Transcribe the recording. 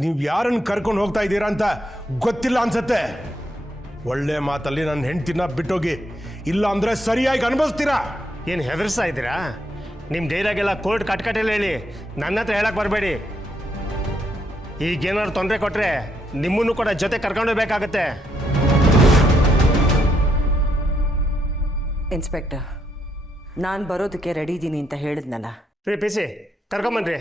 ನೀವು ಯಾರನ್ನು ಕರ್ಕೊಂಡು ಹೋಗ್ತಾ ಇದ್ದೀರಾ ಅಂತ ಗೊತ್ತಿಲ್ಲ ಅನ್ಸತ್ತೆ. ಒಳ್ಳೆ ಮಾತಲ್ಲಿ ನನ್ನ ಹೆಂಡ್ತಿನ ಬಿಟ್ಟೋಗಿ, ಇಲ್ಲ ಅಂದರೆ ಸರಿಯಾಗಿ ಅನುಭವಿಸ್ತೀರಾ. ಏನು ಹೆದರ್ಸ್ತಾ ಇದ್ದೀರಾ? ನಿಮ್ಮ ಡೈಲಾಗೆಲ್ಲ ಕೋರ್ಟ್ ಕಟ್ಕಟ್ಟೆಲ್ಲ ಹೇಳಿ ನನ್ನ ಹತ್ರ ಹೇಳಕ್ಕೆ ಬರಬೇಡಿ. ಈಗೇನಾದ್ರು ತೊಂದರೆ ಕೊಟ್ಟರೆ ನಿಮ್ಮನ್ನು ಕೂಡ ಜೊತೆ ಕರ್ಕೊಂಡೋಗ್ಬೇಕಾಗತ್ತೆ. ಇನ್ಸ್ಪೆಕ್ಟರ್, ನಾನು ಬರೋದಕ್ಕೆ ರೆಡಿ ಇದ್ದೀನಿ ಅಂತ ಹೇಳಿದ್ನಲ್ಲ. ರೀ ಪಿ ಸಿ ಕರ್ಕೊಂಬನ್ರಿ.